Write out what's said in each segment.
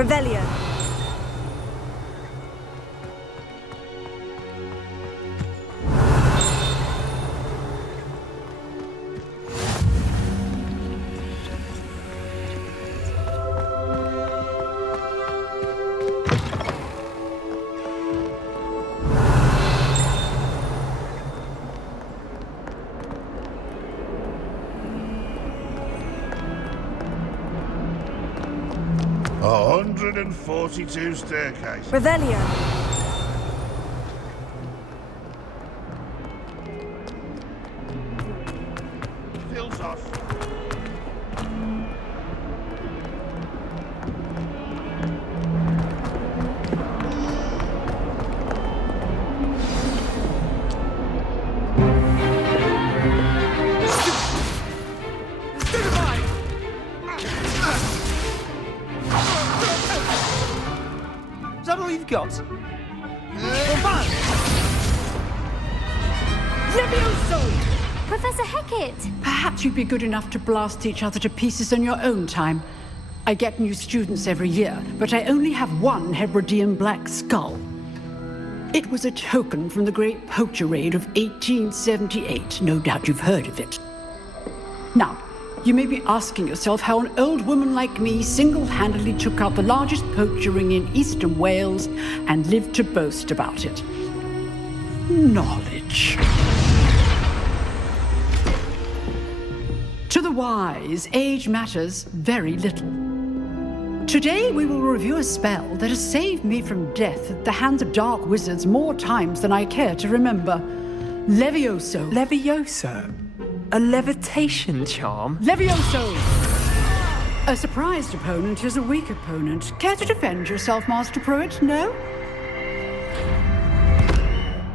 Revelio. A 142 staircase. Revelio. Fills off. Is that all you've got? Levioso! Professor Hecat! Perhaps you'd be good enough to blast each other to pieces on your own time. I get new students every year, but I only have one Hebridean black skull. It was a token from the Great Poacher Raid of 1878. No doubt you've heard of it. Now, you may be asking yourself how an old woman like me single-handedly took out the largest poacher ring in eastern Wales and lived to boast about it. Knowledge. To the wise, age matters very little. Today we will review a spell that has saved me from death at the hands of dark wizards more times than I care to remember. Levioso. Levioso? A levitation charm? Levioso! A surprised opponent is a weak opponent. Care to defend yourself, Master Pruitt? No?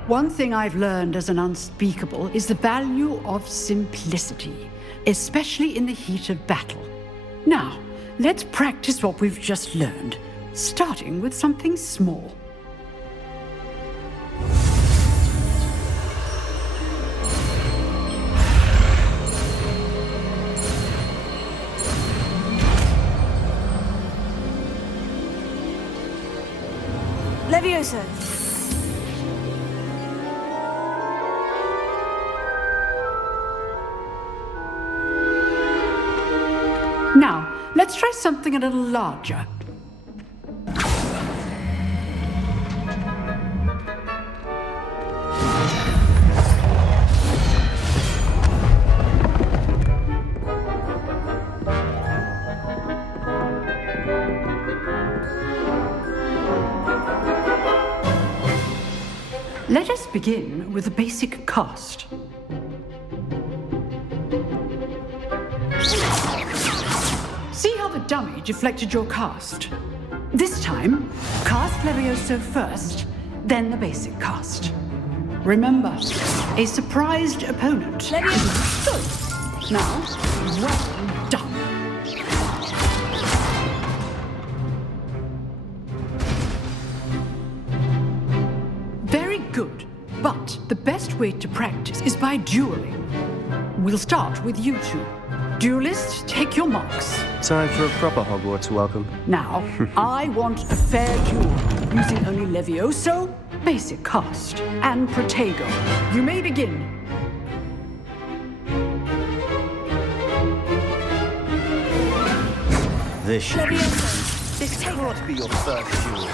One thing I've learned as an unspeakable is the value of simplicity, especially in the heat of battle. Now, let's practice what we've just learned, starting with something small. Levioso. Now, let's try something a little larger. Let us begin with the basic cast. See how the dummy deflected your cast? This time, cast Levioso first, then the basic cast. Remember, a surprised opponent. Levioso. Good. Now, well done. Very good, but the best way to practice is by dueling. We'll start with you two. Duelists, take your marks. Time for a proper Hogwarts welcome. Now, I want a fair duel, using only Levioso, basic cast, and Protego. You may begin. This should be... Levioso. This can't be your first duel.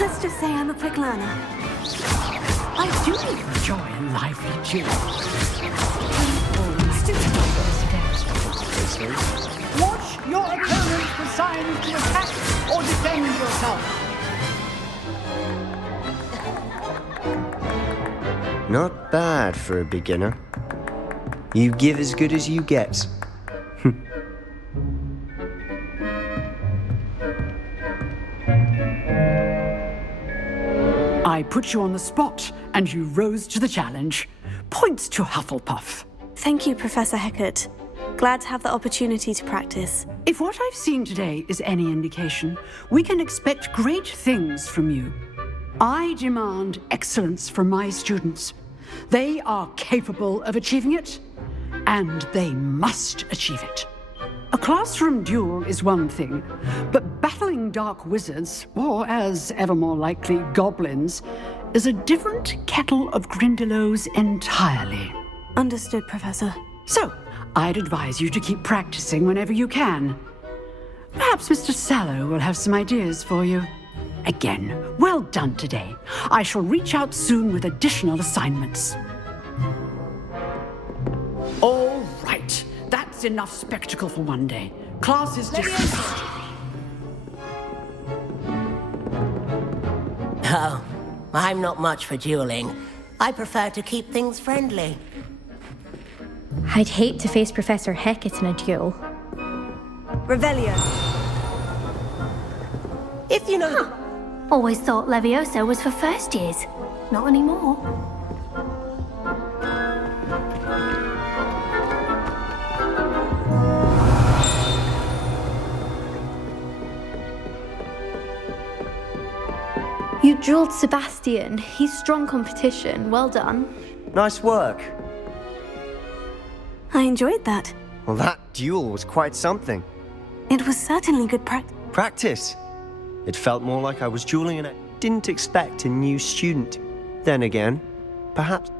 Let's just say I'm a quick learner. I do enjoy a lively duel. Watch your opponent for signs to attack or defend yourself. Not bad for a beginner. You give as good as you get. I put you on the spot, and you rose to the challenge. Points to Hufflepuff. Thank you, Professor Hecat. Glad to have the opportunity to practice. If what I've seen today is any indication, we can expect great things from you. I demand excellence from my students. They are capable of achieving it, and they must achieve it. A classroom duel is one thing, but Battling dark wizards, or as ever more likely, goblins, is a different kettle of Grindylows entirely. Understood, Professor. So, I'd advise you to keep practicing whenever you can. Perhaps Mr. Sallow will have some ideas for you. Again, well done today. I shall reach out soon with additional assignments. All right, that's enough spectacle for one day. Class is dismissed. Oh, I'm not much for dueling. I prefer to keep things friendly. I'd hate to face Professor Hecat in a duel. Revelio. If you know... Always thought Levioso was for first years. Not anymore. You drilled Sebastian. He's strong competition. Well done. Nice work. I enjoyed that. Well, that duel was quite something. It was certainly good practice. Practice. It felt more like I was dueling and I didn't expect a new student. Then again, perhaps...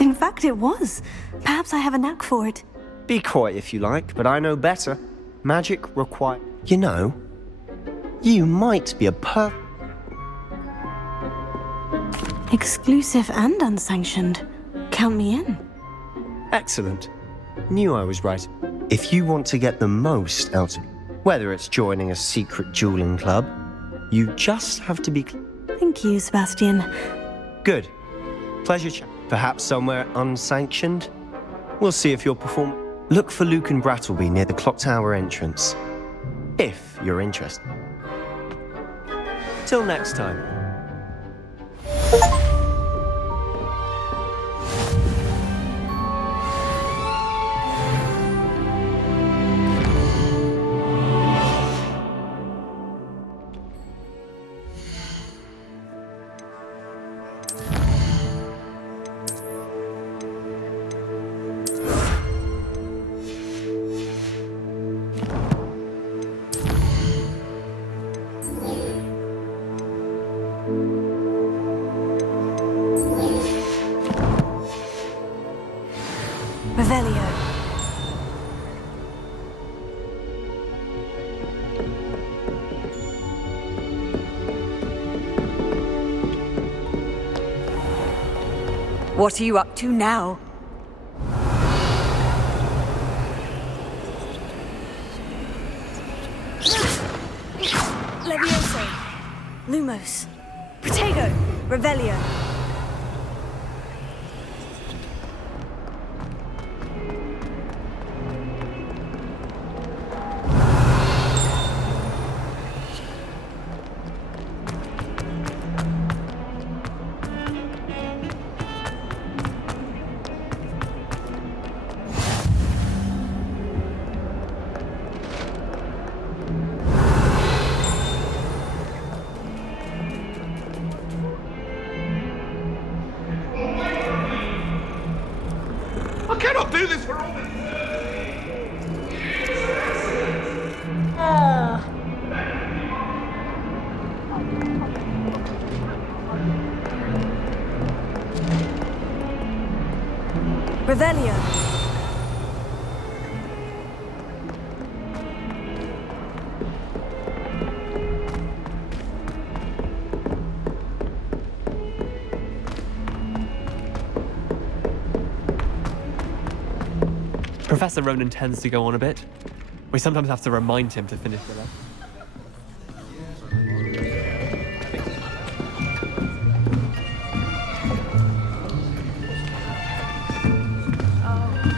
In fact, it was. Perhaps I have a knack for it. Be coy if you like, but I know better. Magic requires... You know, you might be a Exclusive and unsanctioned. Count me in. Excellent. Knew I was right. If you want to get the most out of it, whether it's joining a secret dueling club, you just have to be... Thank you, Sebastian. Good. Pleasure chat. Perhaps somewhere unsanctioned? We'll see if you'll perform... Look for Luke and Brattleby near the clock tower entrance. If you're interested. Till next time. Revelio. What are you up to now? Levioso. Lumos. Protego. Revelio. I cannot do this for all this. Revelio. Professor Ronan tends to go on a bit. We sometimes have to remind him to finish the lesson.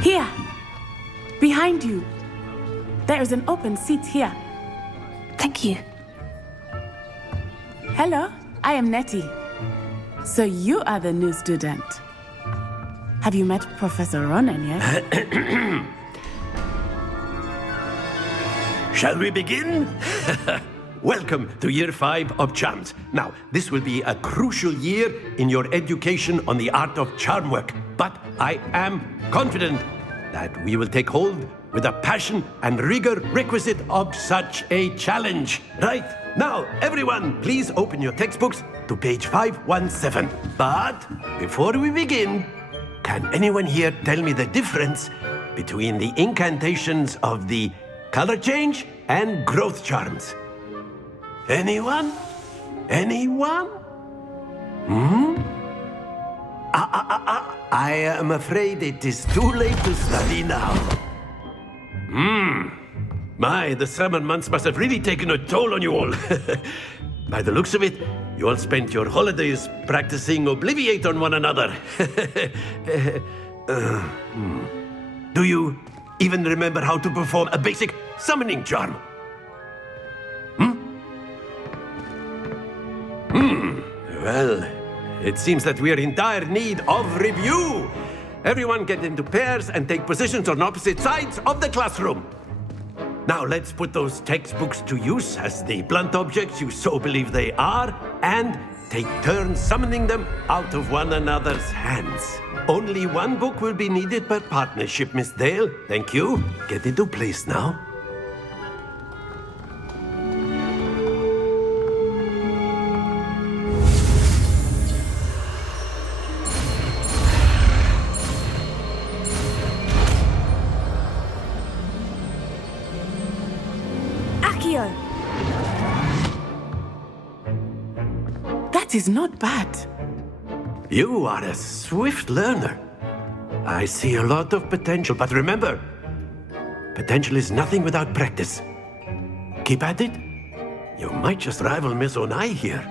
Here! Behind you! There is an open seat here. Thank you. Hello, I am Nettie. So you are the new student. Have you met Professor Ronan yet? Shall we begin? Welcome to Year 5 of Charms. Now, this will be a crucial year in your education on the art of charm work, but I am confident that we will take hold with the passion and rigor requisite of such a challenge. Right, now, everyone, please open your textbooks to page 517. But before we begin, can anyone here tell me the difference between the incantations of the color change and growth charms? Anyone? Anyone? I am afraid it is too late to study now. My, the summer months must have really taken a toll on you all. By the looks of it, you all spent your holidays practicing Obliviate on one another. Do you even remember how to perform a basic summoning charm? Well, it seems that we are in dire need of review. Everyone get into pairs and take positions on opposite sides of the classroom. Now let's put those textbooks to use as the blunt objects you so believe they are, and take turns summoning them out of one another's hands. Only one book will be needed per partnership, Miss Dale. Thank you. Get into place now. That is not bad. You are a swift learner. I see a lot of potential, but remember, potential is nothing without practice. Keep at it. You might just rival Miss Onai here.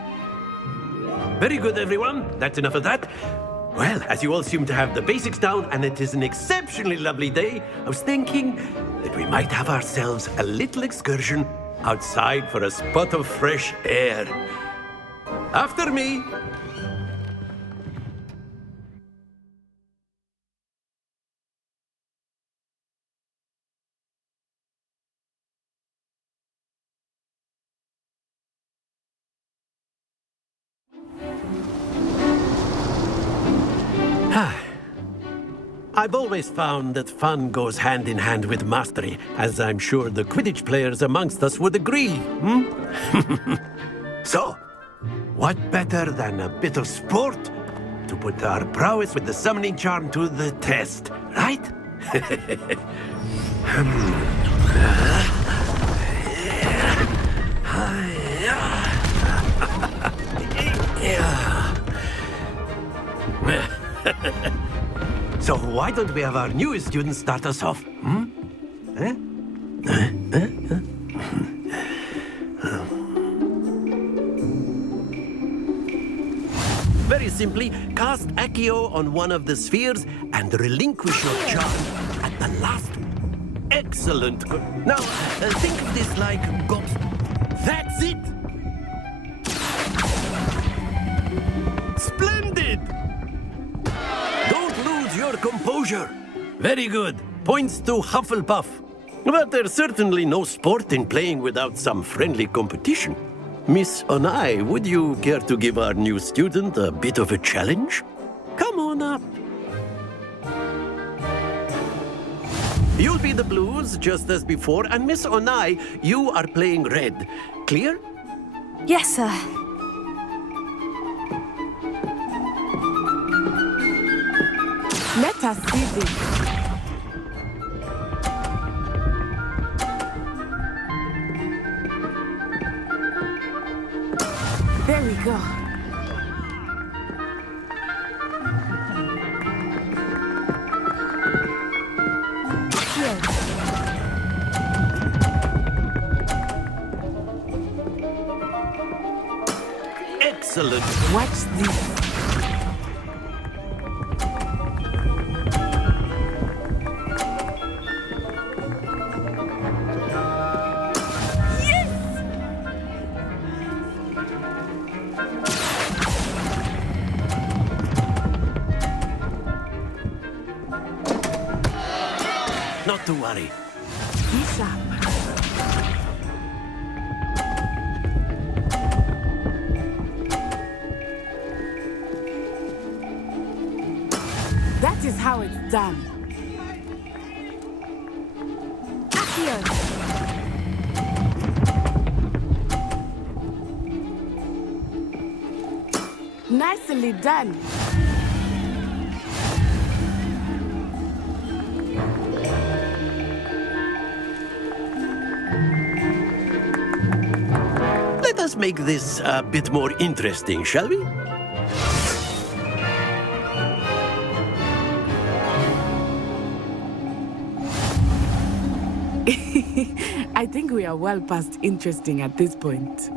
Very good, everyone. That's enough of that. Well, as you all seem to have the basics down, and it is an exceptionally lovely day, I was thinking that we might have ourselves a little excursion outside for a spot of fresh air. After me. I've always found that fun goes hand in hand with mastery, as I'm sure the Quidditch players amongst us would agree. So, what better than a bit of sport to put our prowess with the summoning charm to the test, right? So why don't we have our newest student start us off? Very simply, cast Accio on one of the spheres and relinquish your charm at the last. Excellent. Now, think of this like ghost. That's it! Splendid! Don't lose your composure. Very good. Points to Hufflepuff. But there's certainly no sport in playing without some friendly competition. Miss Onai, would you care to give our new student a bit of a challenge? Come on up. You'll be the blues, just as before, and Miss Onai, you are playing red. Clear? Yes, sir. Let us see this. There we go. Here. Excellent. Watch this. Not to worry. Be sharp. That is how it's done. Nicely done. Let us make this a bit more interesting, shall we? I think we are well past interesting at this point.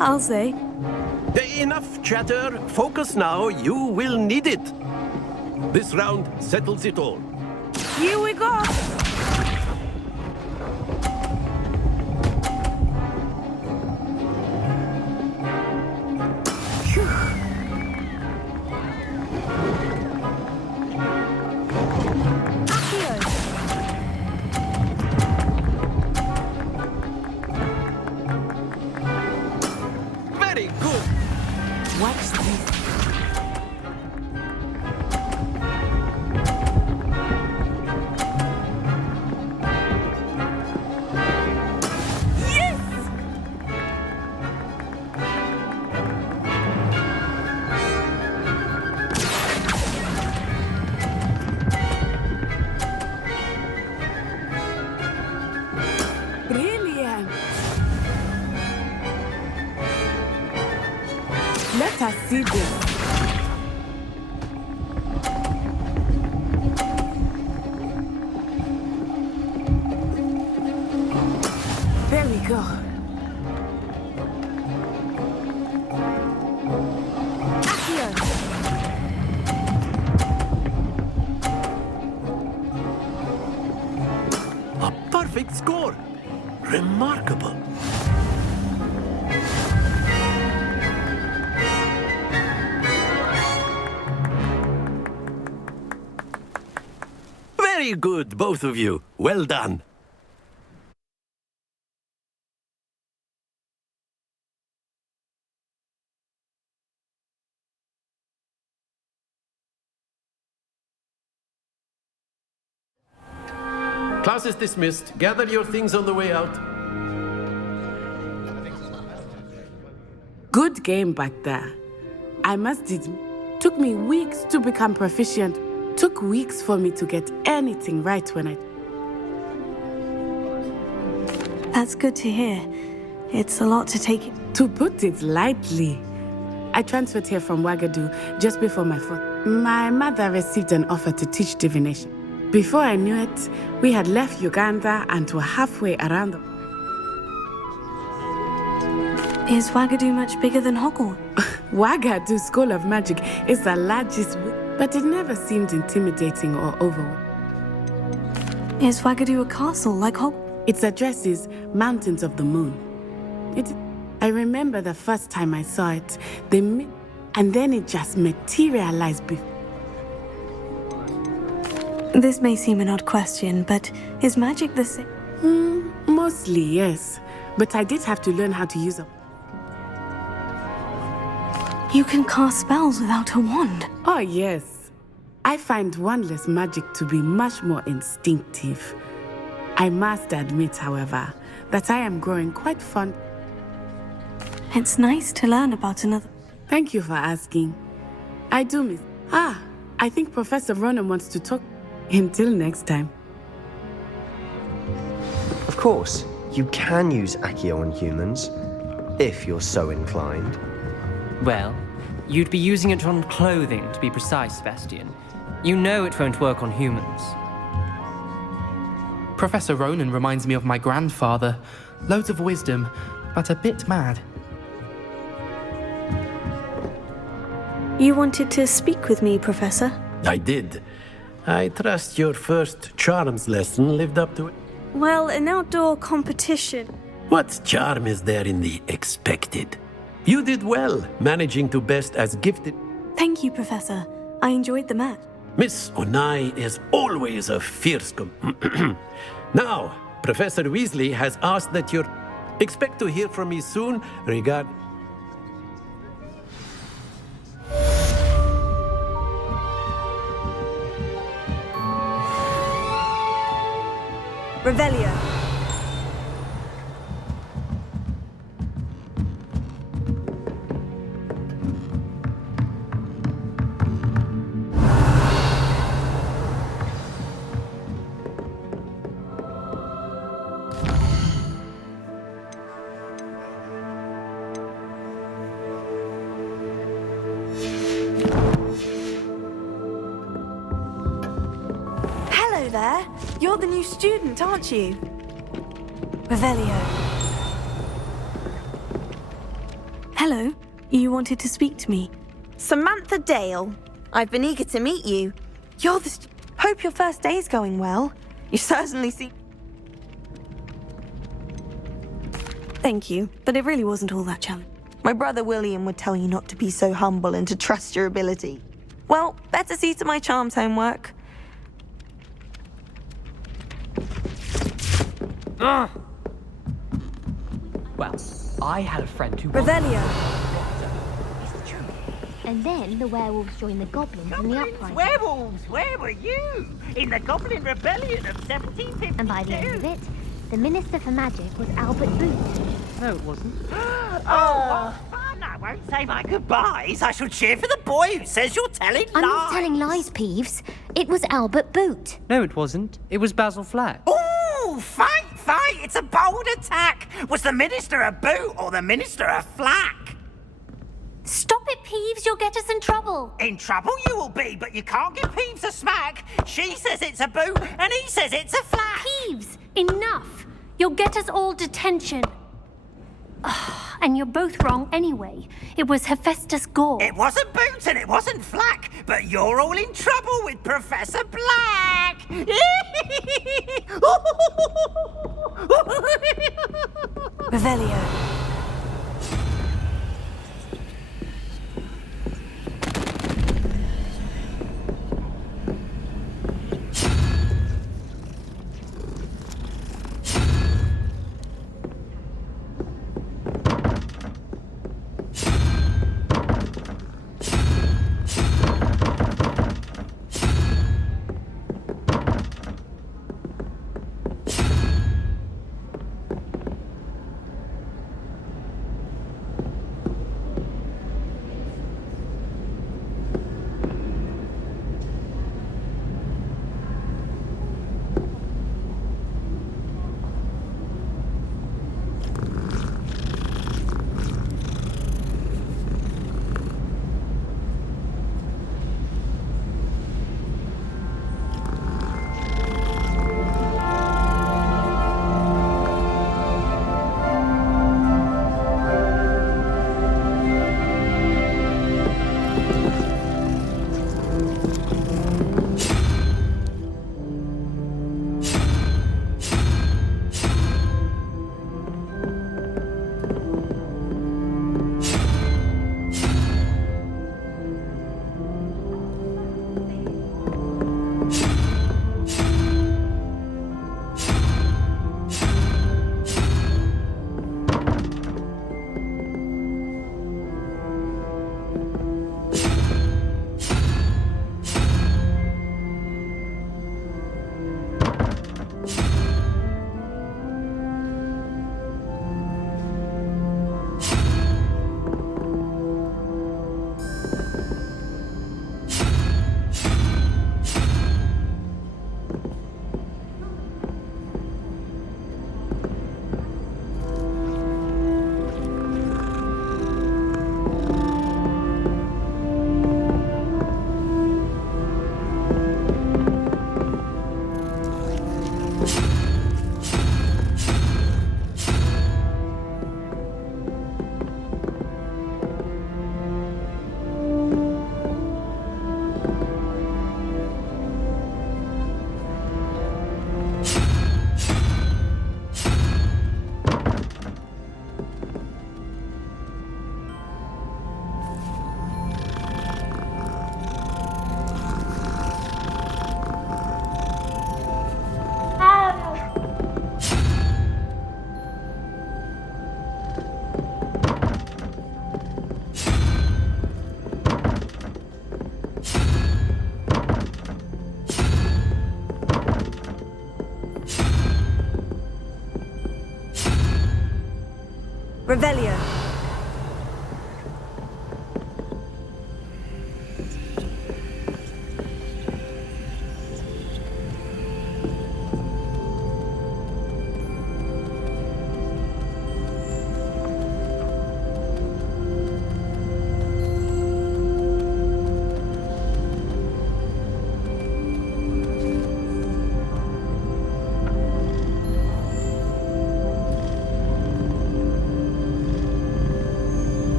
I'll say. Enough chatter. Focus now. You will need it. This round settles it all. Here we go. Very good. Watch this. Brilliant. Let us see this. There we go. A perfect score. Remarkable. Very good, both of you. Well done. Class is dismissed. Gather your things on the way out. Good game back there. I must admit, took me weeks to become proficient. Took weeks for me to get anything right when I... That's good to hear. It's a lot to take in. To put it lightly, I transferred here from Ouagadougou just before my fourth. My mother received an offer to teach divination. Before I knew it, we had left Uganda and were halfway around the... Is Ouagadougou much bigger than Hogwarts? Ouagadougou School of Magic is the largest, but it never seemed intimidating or overwhelming. Is Ouagadougou a castle like Hogwarts? Its address is Mountains of the Moon. I remember the first time I saw it, and then it just materialized before. This may seem an odd question, but is magic the same? Mostly, yes. But I did have to learn how to use them. You can cast spells without a wand. Oh, yes. I find wandless magic to be much more instinctive. I must admit, however, that I am growing quite fond. It's nice to learn about another. Thank you for asking. I do miss... I think Professor Ronan wants to talk. Until next time. Of course, you can use Accio on humans, if you're so inclined. Well, you'd be using it on clothing, to be precise, Sebastian. You know it won't work on humans. Professor Ronan reminds me of my grandfather. Loads of wisdom, but a bit mad. You wanted to speak with me, Professor? I did. I trust your first charms lesson lived up to it. Well, an outdoor competition. What charm is there in the expected? You did well, managing to best as gifted. Thank you, Professor. I enjoyed the match. Miss Onai is always a fierce Now, Professor Weasley has asked that you expect to hear from me soon regarding... Revelio. there. You're the new student, aren't you? Revelio. Hello. You wanted to speak to me. Samantha Dale. I've been eager to meet you. You're the Hope your first day's going well. You certainly seem... Thank you, but it really wasn't all that challenging. My brother William would tell you not to be so humble and to trust your ability. Well, better see to my charms homework. Well, I had a friend who... Revelio. And then the werewolves joined the goblins in the uprising. Werewolves! Where were you? In the Goblin Rebellion of 1752. And by the end of it, the Minister for Magic was Albert Booth. No, it wasn't. Oh, what fun! I won't say my goodbyes. I shall cheer for the boy who says you're telling lies. I'm not telling lies, Peeves. It was Albert Boot. No, it wasn't. It was Basil Flack. Ooh, fight! It's a bold attack. Was the Minister a boot or the Minister a flack? Stop it, Peeves. You'll get us in trouble. In trouble you will be, but you can't give Peeves a smack. She says it's a boot and he says it's a flack. Peeves, enough. You'll get us all detention. And you're both wrong anyway. It was Hephaestus Gore. It wasn't Boot and it wasn't Flack, but you're all in trouble with Professor Black. Revelio. Revelio.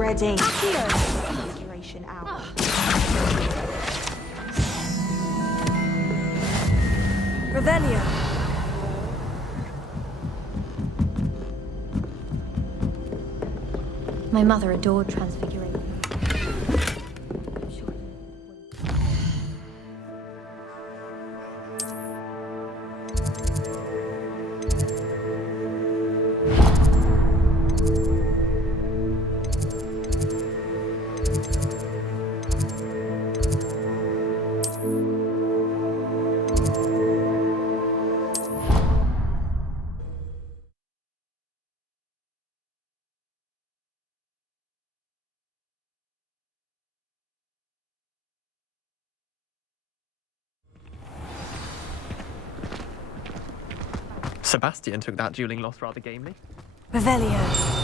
Ready. Configuration out. Revelio. My mother adored Transfiguration. Sebastian took that dueling loss rather gamely. Revelio.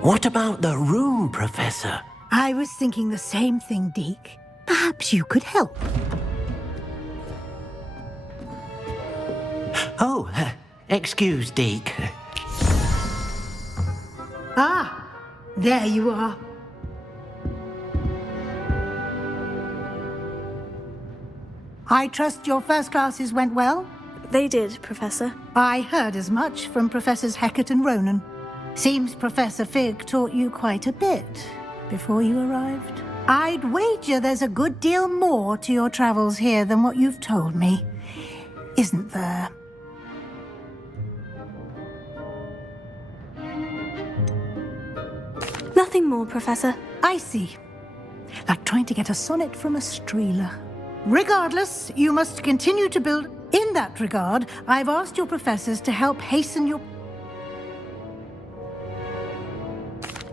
What about the room, Professor? I was thinking the same thing, Deke. Perhaps you could help. Oh, excuse, Deke. Ah, there you are. I trust your first classes went well? They did, Professor. I heard as much from Professors Hecat and Ronan. Seems Professor Fig taught you quite a bit before you arrived. I'd wager there's a good deal more to your travels here than what you've told me, isn't there? Nothing more, Professor. I see. Like trying to get a sonnet from a streeler. Regardless, you must continue to build. In that regard, I've asked your professors to help hasten your...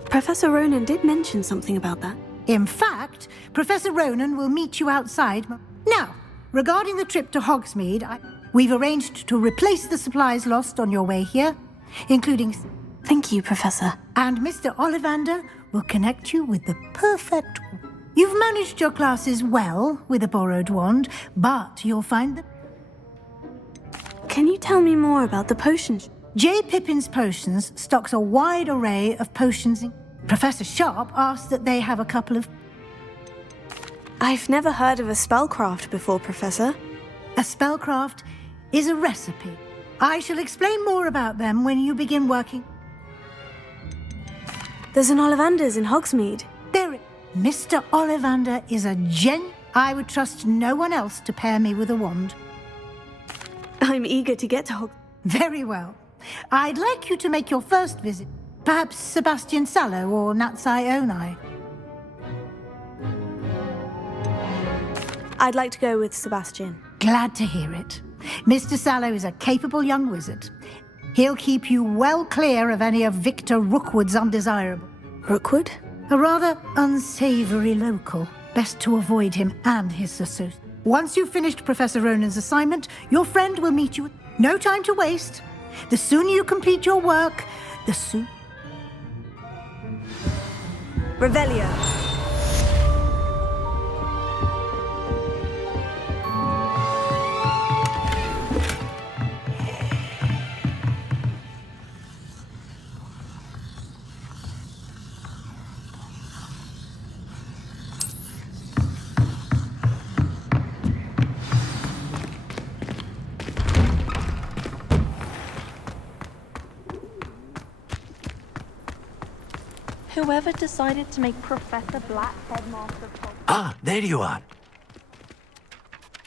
Professor Ronan did mention something about that. In fact, Professor Ronan will meet you outside. Now, regarding the trip to Hogsmeade, we've arranged to replace the supplies lost on your way here, including... Thank you, Professor. And Mr. Ollivander will connect you with the perfect... You've managed your classes well with a borrowed wand, but you'll find that... Can you tell me more about the potions? J. Pippin's Potions stocks a wide array of potions. Professor Sharp asked that they have a couple of... I've never heard of a spellcraft before, Professor. A spellcraft is a recipe. I shall explain more about them when you begin working. There's an Ollivander's in Hogsmeade. Mr. Ollivander is a I would trust no one else to pair me with a wand. I'm eager to get to Hogsmeade. Very well. I'd like you to make your first visit. Perhaps Sebastian Sallow or Natsai Onai. I'd like to go with Sebastian. Glad to hear it. Mr. Sallow is a capable young wizard. He'll keep you well clear of any of Victor Rookwood's undesirable. Rookwood? A rather unsavory local. Best to avoid him and his associates. Once you've finished Professor Ronan's assignment, your friend will meet you. No time to waste. The sooner you complete your work, the sooner... Revelio. Whoever decided to make Professor Black headmaster of Hogwarts. Ah, there you are.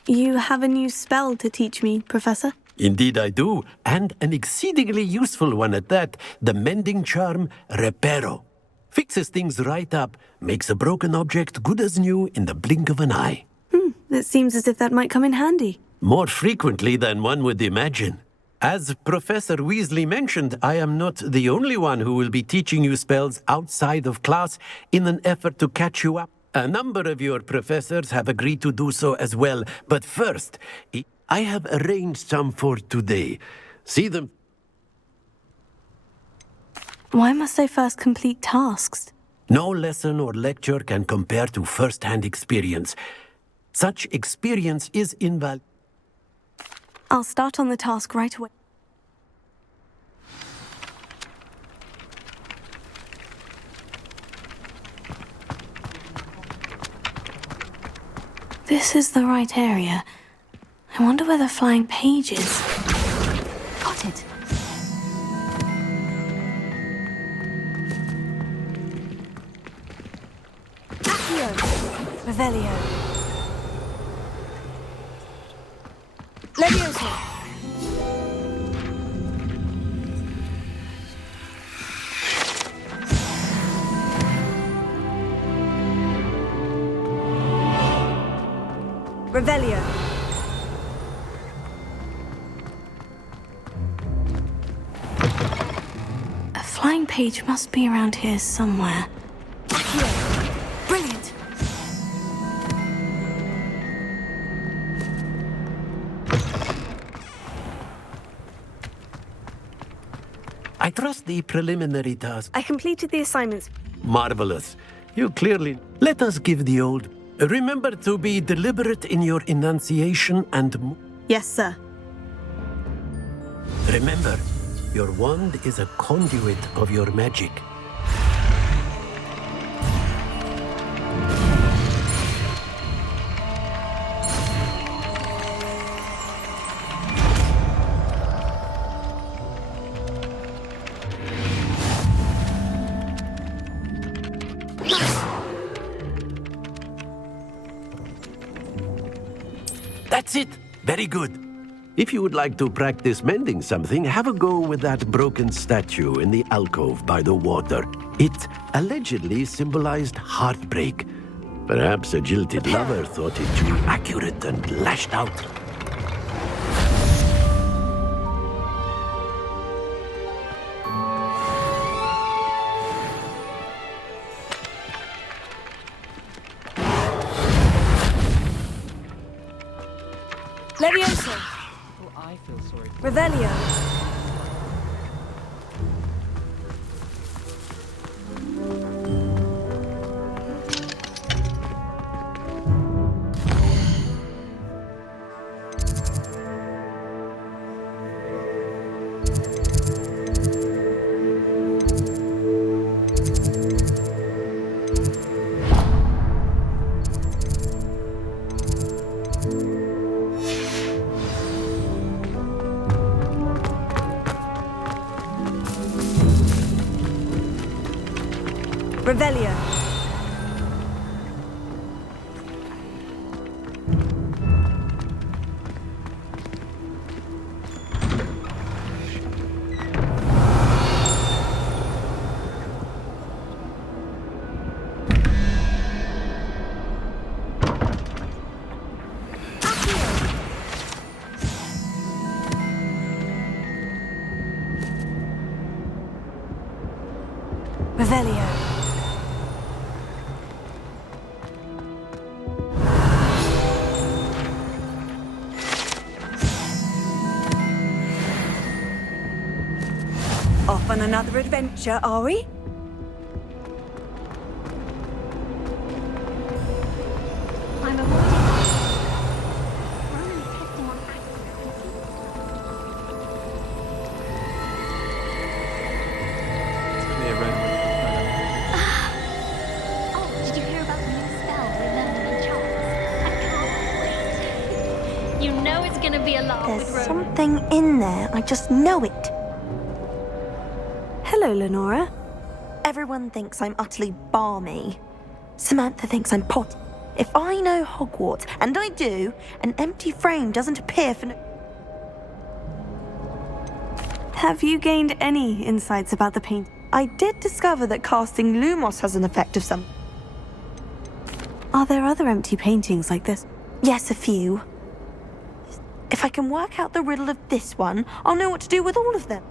You have a new spell to teach me, Professor? Indeed I do, and an exceedingly useful one at that. The mending charm, Reparo. Fixes things right up, makes a broken object good as new in the blink of an eye. It seems as if that might come in handy. More frequently than one would imagine. As Professor Weasley mentioned, I am not the only one who will be teaching you spells outside of class in an effort to catch you up. A number of your professors have agreed to do so as well. But first, I have arranged some for today. See them. Why must I first complete tasks? No lesson or lecture can compare to first-hand experience. Such experience is invaluable. I'll start on the task right away. This is the right area. I wonder where the flying page is. Got it. Accio! Revelio. Levioso! Revelio. A flying page must be around here somewhere. Accio. Brilliant. I trust the preliminary task. I completed the assignments. Marvelous. You clearly... Let us give the old... Remember to be deliberate in your enunciation and... Yes, sir. Remember, your wand is a conduit of your magic. That's it. Very good. If you would like to practice mending something, have a go with that broken statue in the alcove by the water. It allegedly symbolized heartbreak. Perhaps a jilted lover thought it too accurate and lashed out. Levioso. Oh, I feel sorry. Revelio. Revelio. Revelio. Off on another adventure, are we? I'm avoiding Ronan pissed him on Oh, did you hear about the new spell we learned in Charles? I can't wait. You know it's gonna be a laugh There's with Ronan. something in there. I just know it. Hello, Lenora. Everyone thinks I'm utterly balmy. Samantha thinks I'm pot. If I know Hogwarts, and I do, an empty frame doesn't appear for no... Have you gained any insights about the paint? I did discover that casting Lumos has an effect of some... Are there other empty paintings like this? Yes, a few. If I can work out the riddle of this one, I'll know what to do with all of them.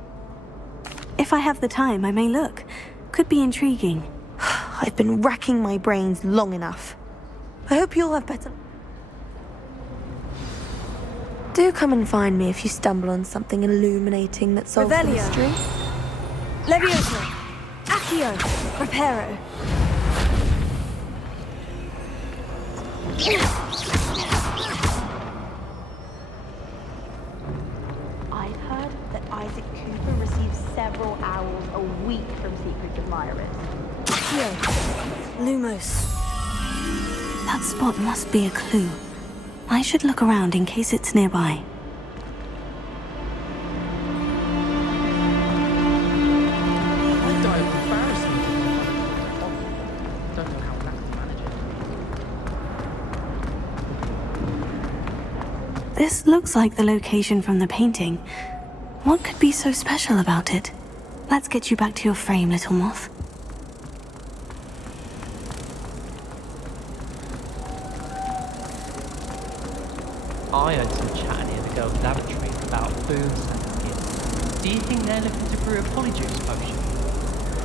If I have the time, I may look. Could be intriguing. I've been racking my brains long enough. I hope you'll have better... Do come and find me if you stumble on something illuminating that solves the Revelio. mystery. Levioso. Accio. Reparo. I've heard that Isaac Cooper receives several hours a week from secret admirers. Accio. Lumos. That spot must be a clue. I should look around in case it's nearby. This looks like the location from the painting. What could be so special about it? Let's get you back to your frame, little moth. I heard some chatting in the girls' laboratory about booths and skins. Do you think they're looking to brew a polyjuice potion?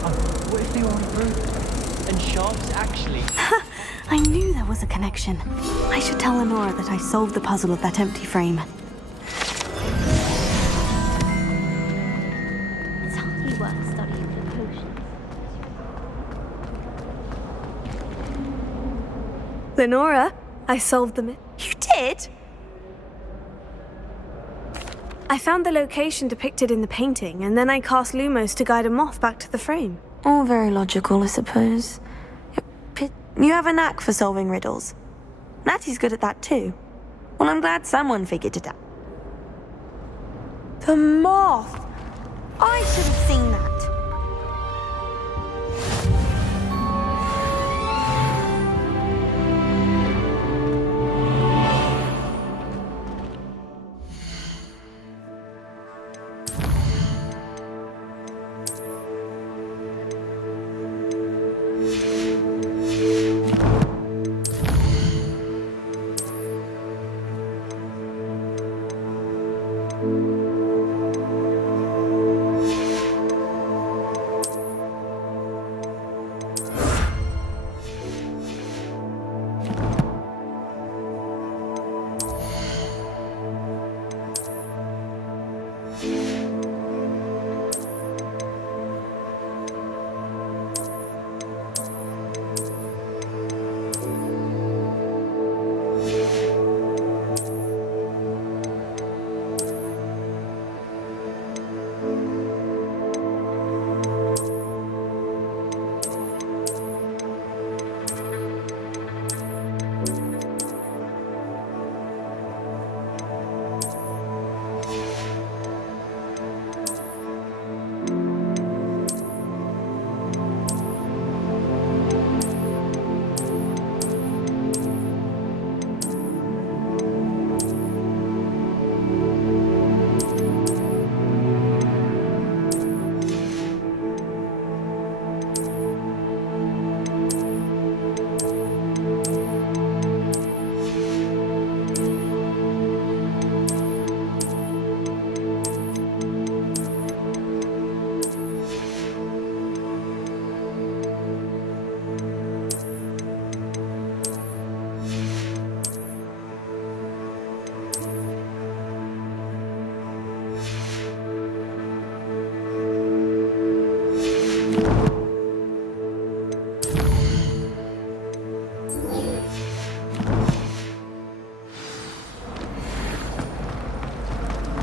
Oh, what if they already brewed it? And Sharp's actually... I knew there was a connection. I should tell Lenora that I solved the puzzle of that empty frame. It's hardly worth studying for potions. Lenora, I solved the You did? I found the location depicted in the painting, and then I cast Lumos to guide a moth back to the frame. All very logical, I suppose. You have a knack for solving riddles. Natty's good at that too. Well, I'm glad someone figured it out. The moth! I should have seen that.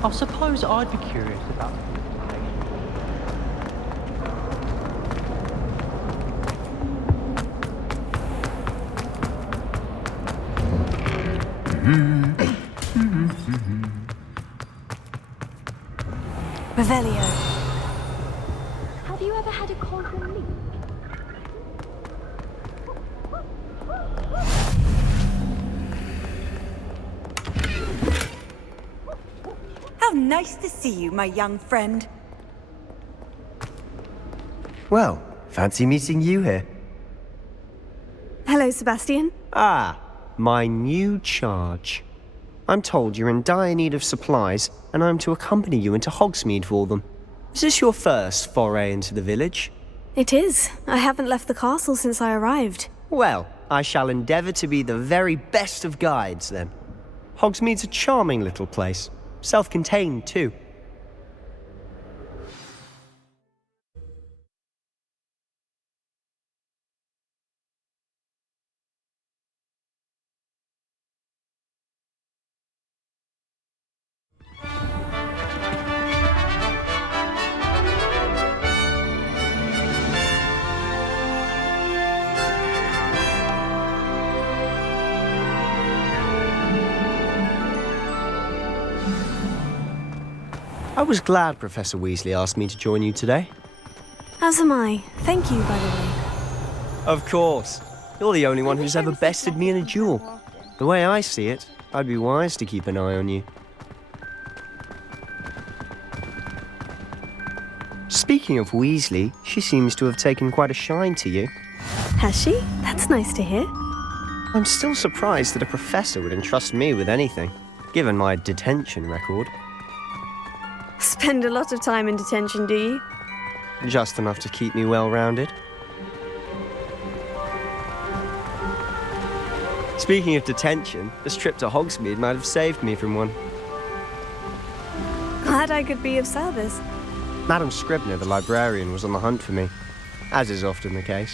I suppose I'd be curious about Revelio. Have you ever had a cauldron leak? How nice to see you, my young friend. Well, fancy meeting you here. Hello, Sebastian. Ah, my new charge. I'm told you're in dire need of supplies, and I'm to accompany you into Hogsmeade for them. Is this your first foray into the village? It is. I haven't left the castle since I arrived. Well, I shall endeavour to be the very best of guides, then. Hogsmeade's a charming little place. Self-contained, too. I was glad Professor Weasley asked me to join you today. As am I. Thank you, by the way. Of course. You're the only one who's ever bested me in a duel. The way I see it, I'd be wise to keep an eye on you. Speaking of Weasley, she seems to have taken quite a shine to you. Has she? That's nice to hear. I'm still surprised that a professor would entrust me with anything, given my detention record. Spend a lot of time in detention, do you? Just enough to keep me well-rounded. Speaking of detention, this trip to Hogsmeade might have saved me from one. Glad I could be of service. Madam Scribner, the librarian, was on the hunt for me, as is often the case.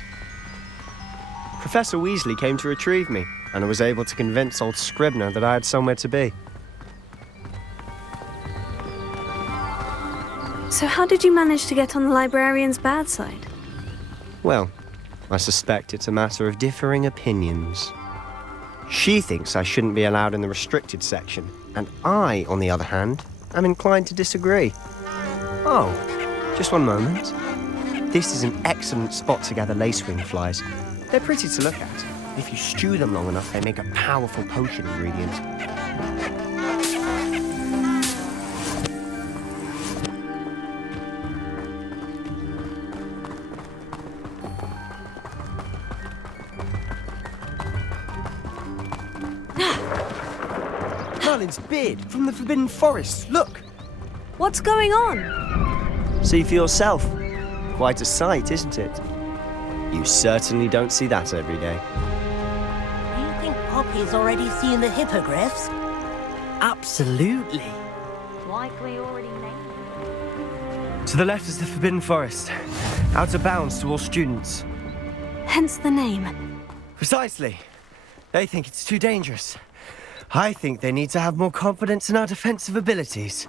Professor Weasley came to retrieve me, and I was able to convince old Scribner that I had somewhere to be. So how did you manage to get on the librarian's bad side? Well, I suspect it's a matter of differing opinions. She thinks I shouldn't be allowed in the restricted section, and I, on the other hand, am inclined to disagree. Oh, just one moment. This is an excellent spot to gather lacewing flies. They're pretty to look at. If you stew them long enough, they make a powerful potion ingredient. Merlin's beard from the Forbidden Forest. Look! What's going on? See for yourself. Quite a sight, isn't it? You certainly don't see that every day. Do you think Poppy's already seen the hippogriffs? Absolutely. Likely already named. To the left is the Forbidden Forest. Out of bounds to all students. Hence the name. Precisely. They think it's too dangerous. I think they need to have more confidence in our defensive abilities.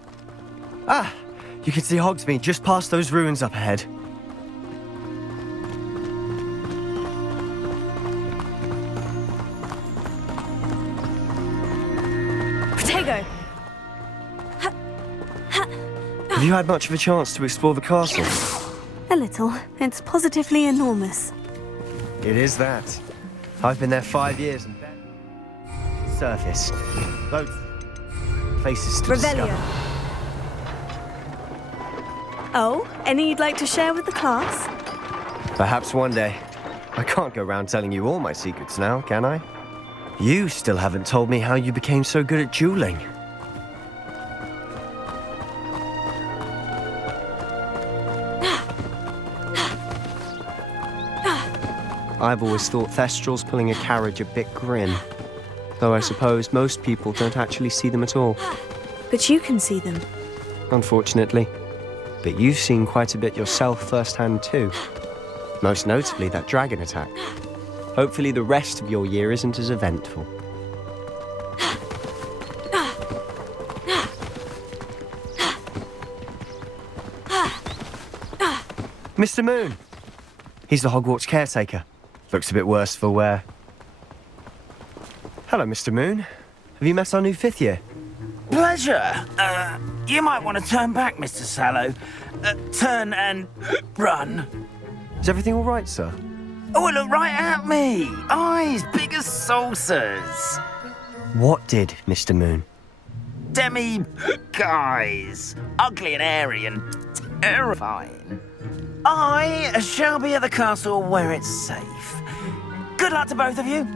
Ah, you can see Hogsmeade just past those ruins up ahead. Protego! Have you had much of a chance to explore the castle? A little. It's positively enormous. It is that. I've been there 5 years and surface. Loads of places to Revelio. discover. Oh, any you'd like to share with the class? Perhaps one day. I can't go around telling you all my secrets now, can I? You still haven't told me how you became so good at dueling. I've always thought Thestrals pulling a carriage a bit grim. Though I suppose most people don't actually see them at all. But you can see them. Unfortunately. But you've seen quite a bit yourself firsthand too. Most notably that dragon attack. Hopefully the rest of your year isn't as eventful. Mr. Moon! He's the Hogwarts caretaker. Looks a bit worse for wear. Hello, Mr. Moon. Have you met our new 5th year? Pleasure. You might want to turn back, Mr. Sallow. Turn and run. Is everything all right, sir? Oh, look right at me. Eyes big as saucers. What did, Mr. Moon? Demi-guys. Ugly and airy and terrifying. I shall be at the castle where it's safe. Good luck to both of you.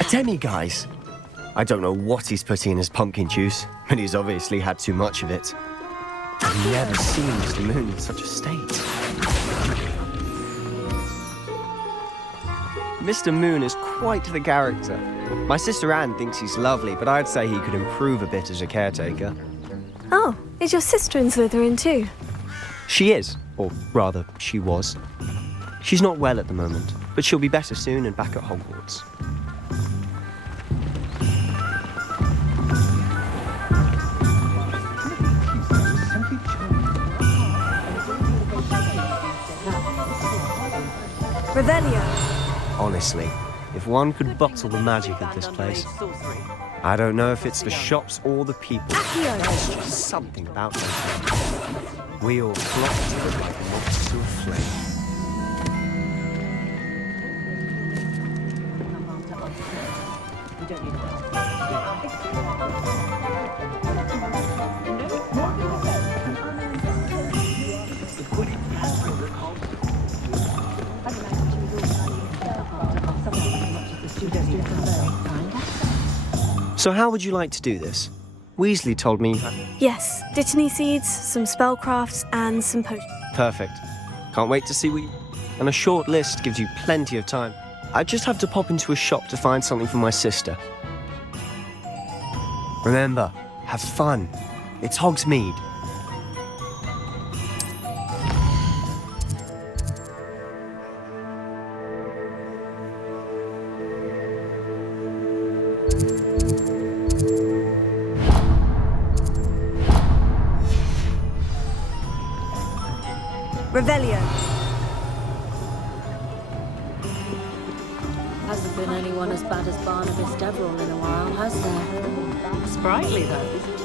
A demi-guise? I don't know what he's putting in his pumpkin juice, but he's obviously had too much of it. I've never seen Mr. Moon in such a state. Mr. Moon is quite the character. My sister Anne thinks he's lovely, but I'd say he could improve a bit as a caretaker. Oh, is your sister in Slytherin too? She is, or rather, she was. She's not well at the moment, but she'll be better soon and back at Hogwarts. Revelio. Honestly, if one could bottle the magic of this place. I don't know if it's the shops or the people. There's just something about them. We all flock to the like moths to a flame. So how would you like to do this? Weasley told me... Yes, Dittany seeds, some spellcrafts, and some potions. Perfect. Can't wait to see what you... And a short list gives you plenty of time. I just have to pop into a shop to find something for my sister. Remember, have fun. It's Hogsmeade. Revelio. Hasn't been anyone as bad as Barnabas Deverell in a while, has there? Sprightly, though, isn't he?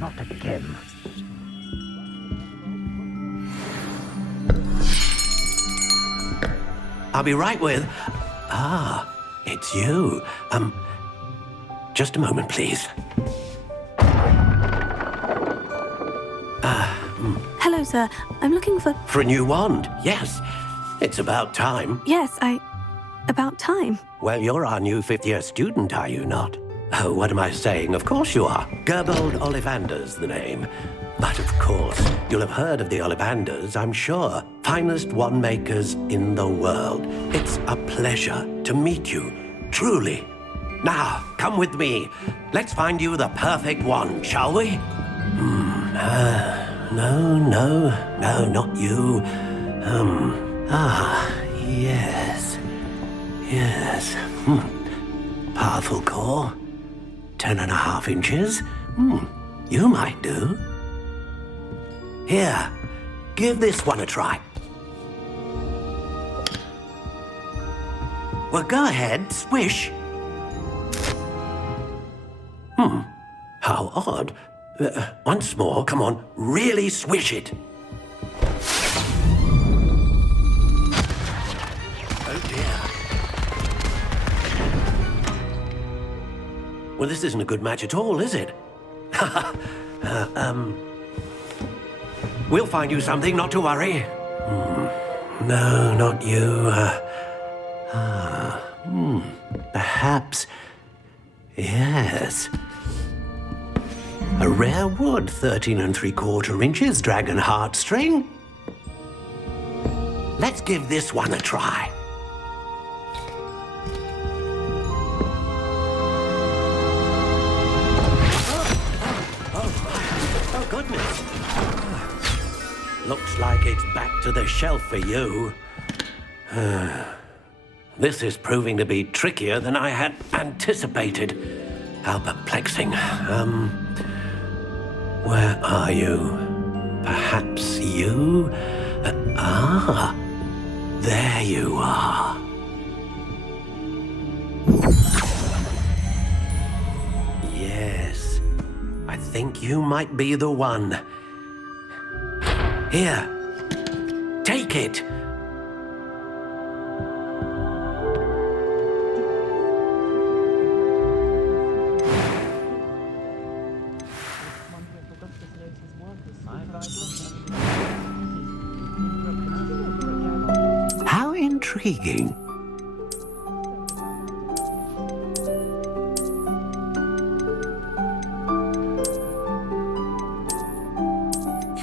Not again. I'll be right with... Ah, it's you. Just a moment, please. Hello, sir. I'm looking for... For a new wand, yes. It's about time. Yes, about time. Well, you're our new fifth-year student, are you not? Oh, what am I saying? Of course you are. Gerbold Ollivander's the name. But of course, you'll have heard of the Ollivanders, I'm sure. Finest wand makers in the world. It's a pleasure to meet you, truly. Now, come with me. Let's find you the perfect wand, shall we? No, not you. Yes. Powerful core. 10.5 inches. You might do. Here, give this one a try. Well, go ahead, swish. How odd. Once more, come on, really swish it. Oh dear. Well, this isn't a good match at all, is it? We'll find you something, not to worry. No, not you. Perhaps... Yes. A rare wood, 13 3/4 inches, dragon heartstring. Let's give this one a try. Oh, goodness. Looks like it's back to the shelf for you. This is proving to be trickier than I had anticipated. How perplexing. Where are you? Perhaps you? There you are. Yes, I think you might be the one. Here, take it. How intriguing.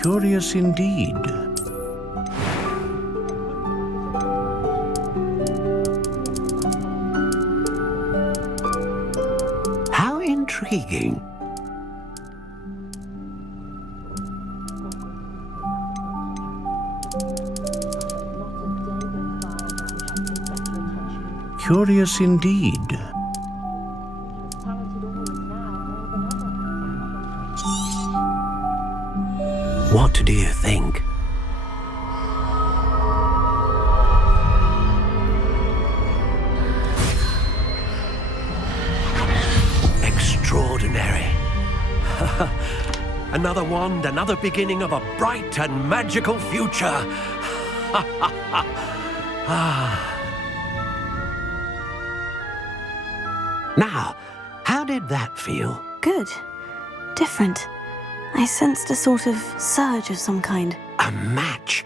Curious indeed. How intriguing. Curious indeed. What do you think? Extraordinary. Another wand, another beginning of a bright and magical future. Now, how did that feel? Good. Different. I sensed a sort of surge of some kind. A match.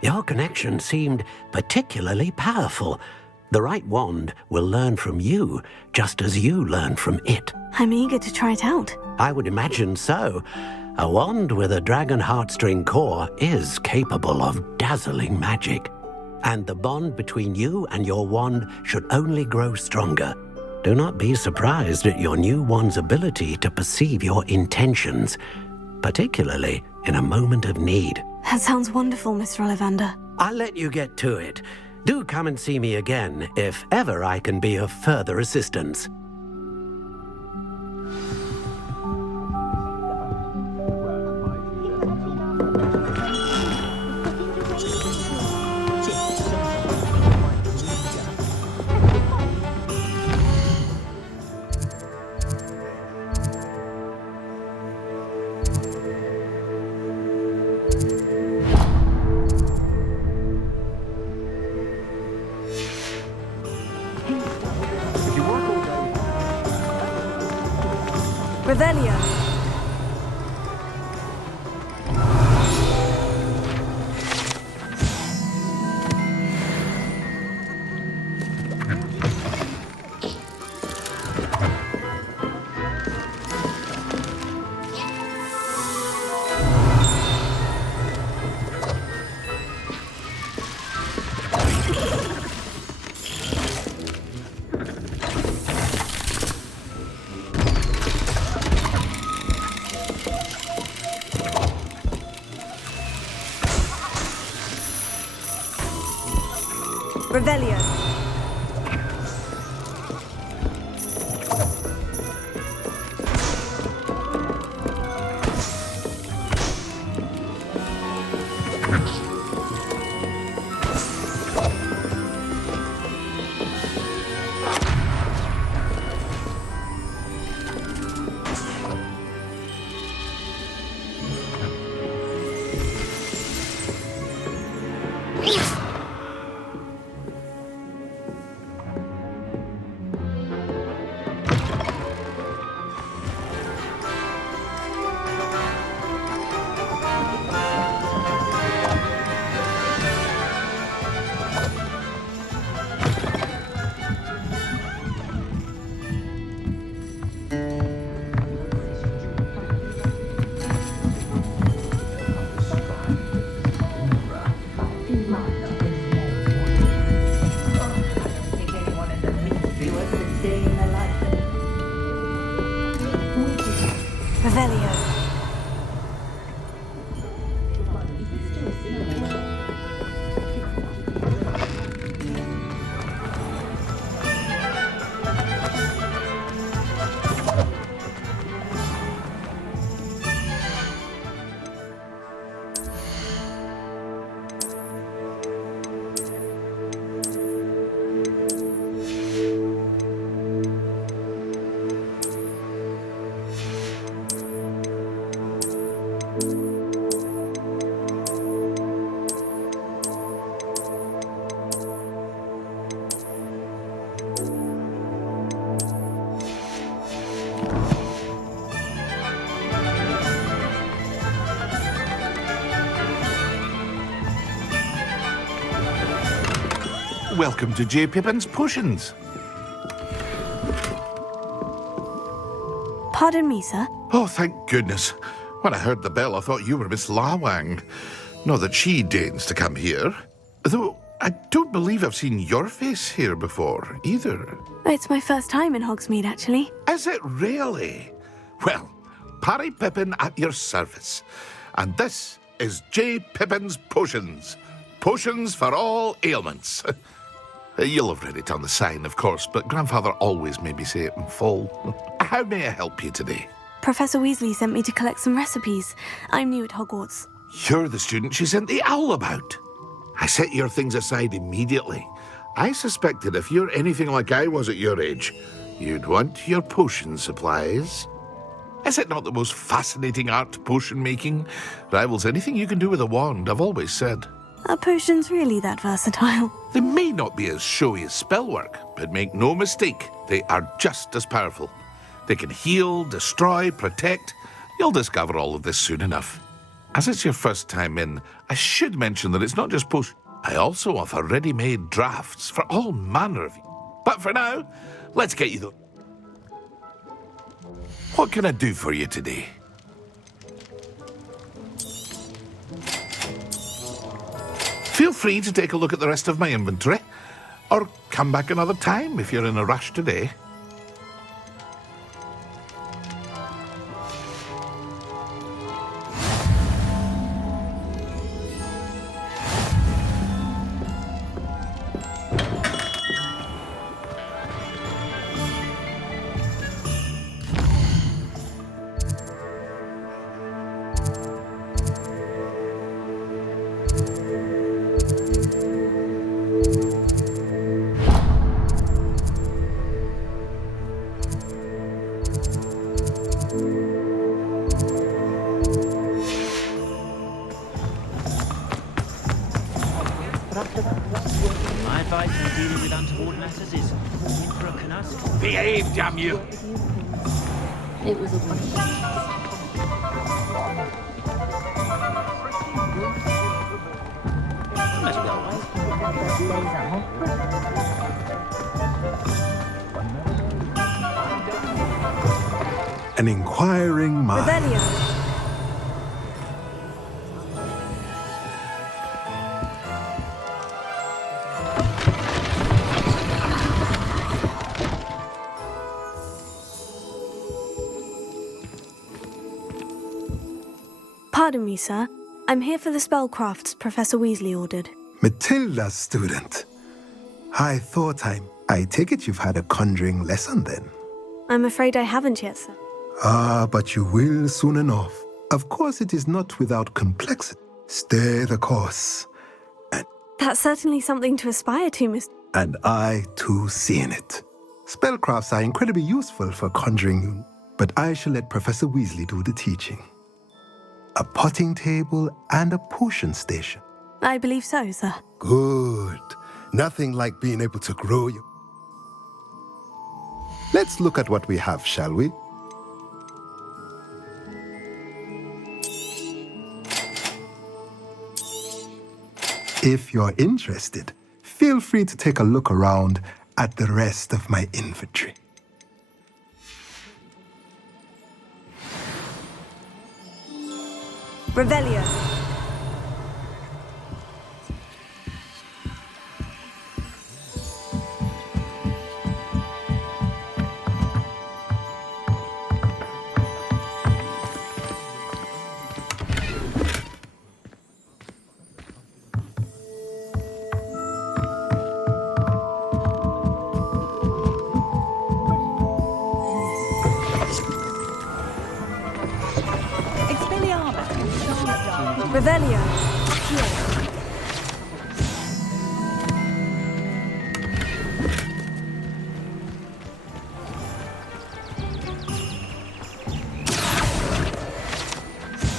Your connection seemed particularly powerful. The right wand will learn from you, just as you learn from it. I'm eager to try it out. I would imagine so. A wand with a dragon heartstring core is capable of dazzling magic. And the bond between you and your wand should only grow stronger. Do not be surprised at your new wand's ability to perceive your intentions, particularly in a moment of need. That sounds wonderful, Mr. Ollivander. I'll let you get to it. Do come and see me again if ever I can be of further assistance. Revelio. Revelio. Welcome to J. Pippin's Potions. Pardon me, sir. Oh, thank goodness. When I heard the bell, I thought you were Miss Lawang. Not that she deigns to come here. Though I don't believe I've seen your face here before, either. It's my first time in Hogsmeade, actually. Is it really? Well, Parry Pippin at your service. And this is J. Pippin's Potions. Potions for all ailments. You'll have read it on the sign, of course, but Grandfather always made me say it in full. How may I help you today? Professor Weasley sent me to collect some recipes. I'm new at Hogwarts. You're the student she sent the owl about. I set your things aside immediately. I suspected if you're anything like I was at your age, you'd want your potion supplies. Is it not the most fascinating art, potion making? Rivals anything you can do with a wand, I've always said. Are potions really that versatile? They may not be as showy as spellwork, but make no mistake, they are just as powerful. They can heal, destroy, protect. You'll discover all of this soon enough. As it's your first time in, I should mention that it's not just potions. I also offer ready-made drafts for all manner of you. But for now, let's get you the... What can I do for you today? Feel free to take a look at the rest of my inventory, or come back another time if you're in a rush today. My advice in dealing with untoward matters is walk in for a canasta. Behave, damn you! It was a wish. Let it go away. An inquiring mind. Revelio. Pardon me, sir. I'm here for the spellcrafts Professor Weasley ordered. Matilda's student. I thought I take it you've had a conjuring lesson then? I'm afraid I haven't yet, sir. Ah, but you will soon enough. Of course it is not without complexity. Stay the course. That's certainly something to aspire to, Mr. And I, too, see in it. Spellcrafts are incredibly useful for conjuring, but I shall let Professor Weasley do the teaching. A potting table and a potion station. I believe so, sir. Good. Nothing like being able to grow you. Let's look at what we have, shall we? If you're interested, feel free to take a look around at the rest of my inventory. Revelio. Revelio.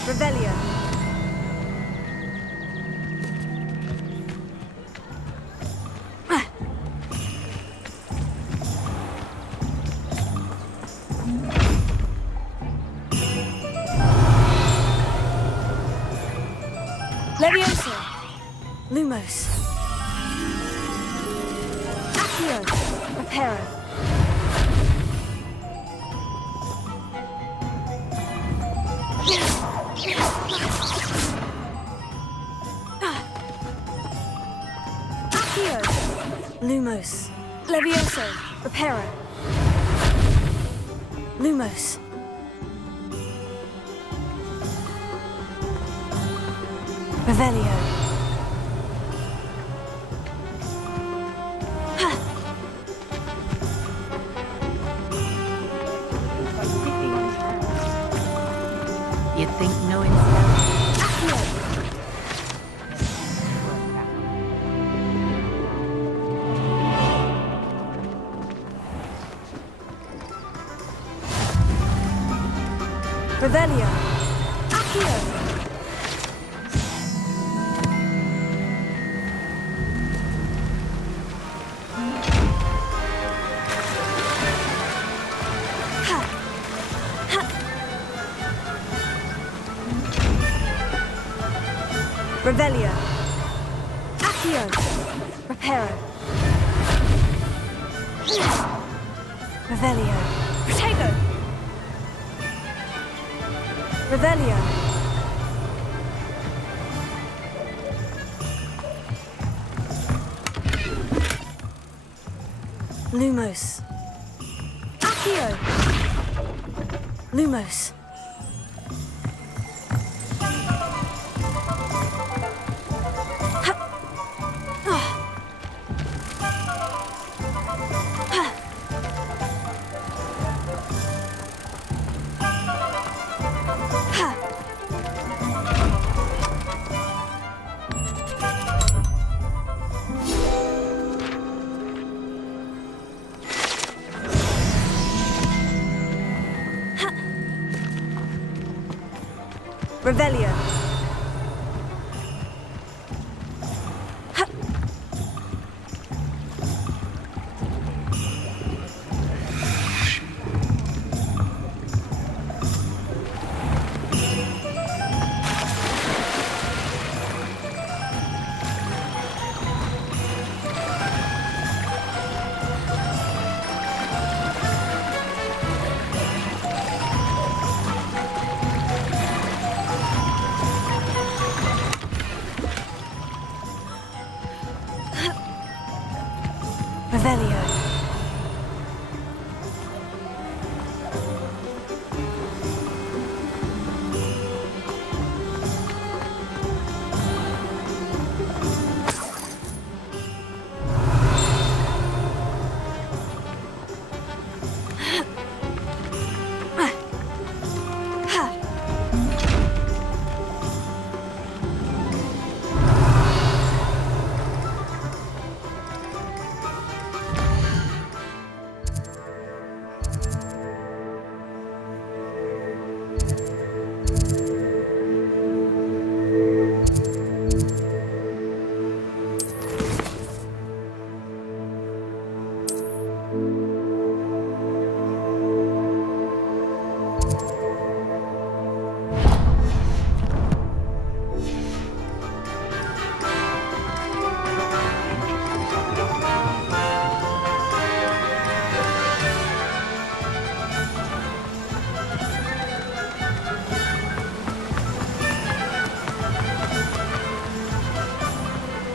Revelio. Leviosa. Lumos. Accio. Reparo. Lumos. Levioso. Reparo. Lumos. Revelio. You think no instead? Revelio. Accio. Revelio. Accio. Reparo. Revelio. Protego. Revelio. Lumos. Accio. Lumos. Revelio. Revelio.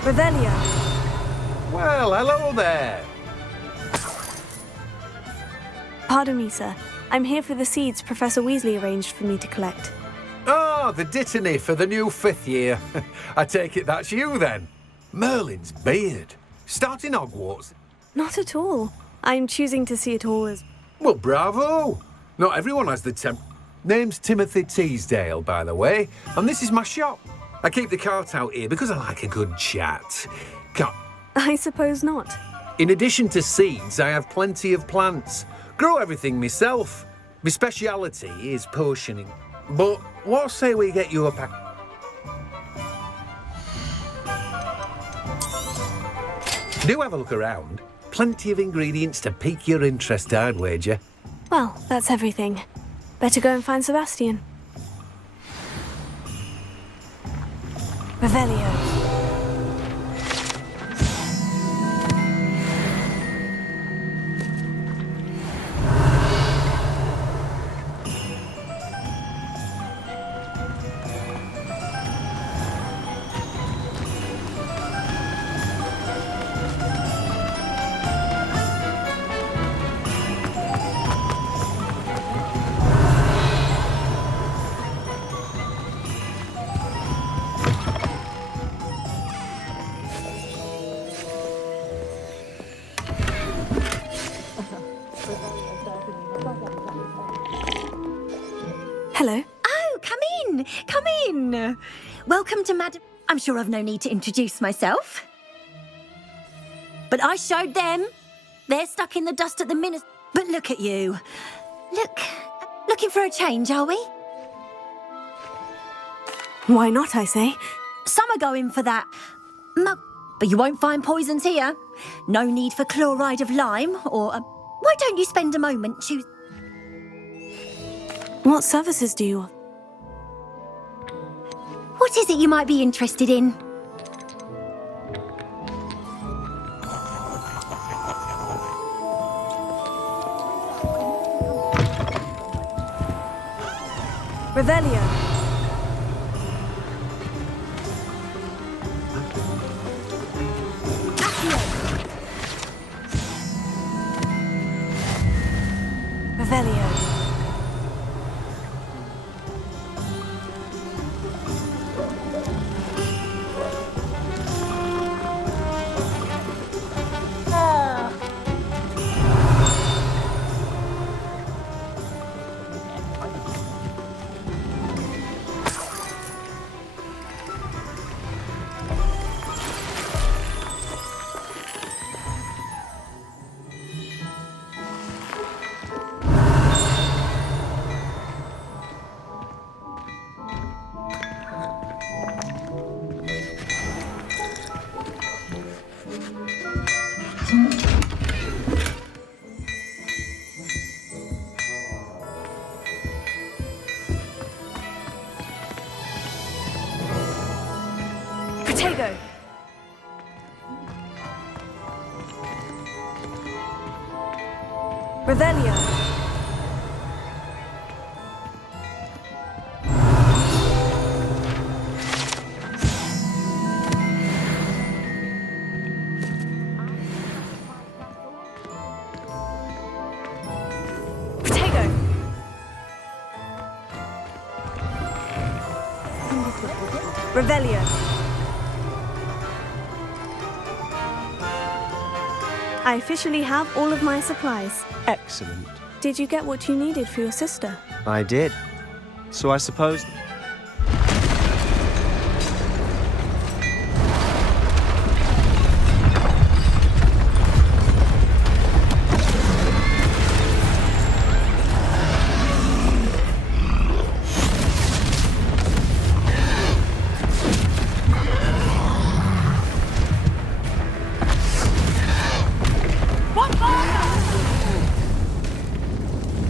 Revelio. Well, hello there. Pardon me, sir. I'm here for the seeds Professor Weasley arranged for me to collect. Oh, the dittany for the new 5th year. I take it that's you then. Merlin's beard. Starting Hogwarts. Not at all. I'm choosing to see it all as... Well, bravo. Not everyone has the temp... Name's Timothy Teasdale, by the way, and this is my shop. I keep the cart out here because I like a good chat. I suppose not. In addition to seeds, I have plenty of plants. Grow everything myself. My speciality is potioning. But what say we get you a pack? Do have a look around. Plenty of ingredients to pique your interest, I'd wager. Well, that's everything. Better go and find Sebastian. Revelio. Hello. Oh, come in. Come in. Welcome to Madam... I'm sure I've no need to introduce myself. But I showed them. They're stuck in the dust at the minute. But look at you. Looking for a change, are we? Why not, I say? Some are going for that. But you won't find poisons here. No need for chloride of lime or... Why don't you spend a moment choosing... What services do you offer? What is it you might be interested in? Revelio. Revelio. Protego. Revelio. Protego. Revelio. I officially have all of my supplies. Excellent. Did you get what you needed for your sister? I did. So I suppose...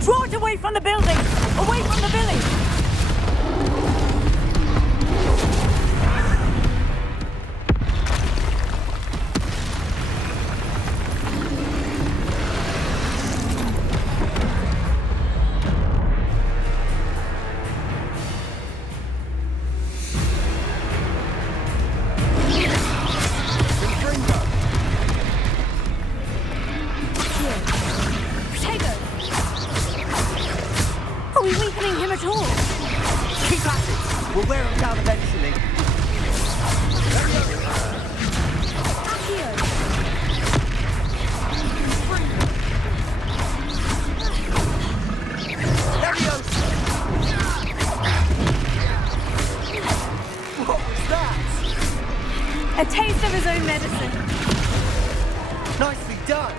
Draw it away from the building! Away from the village! Are we weakening him at all? Keep at it! We'll wear him down eventually. What was that? A taste of his own medicine. Nicely done.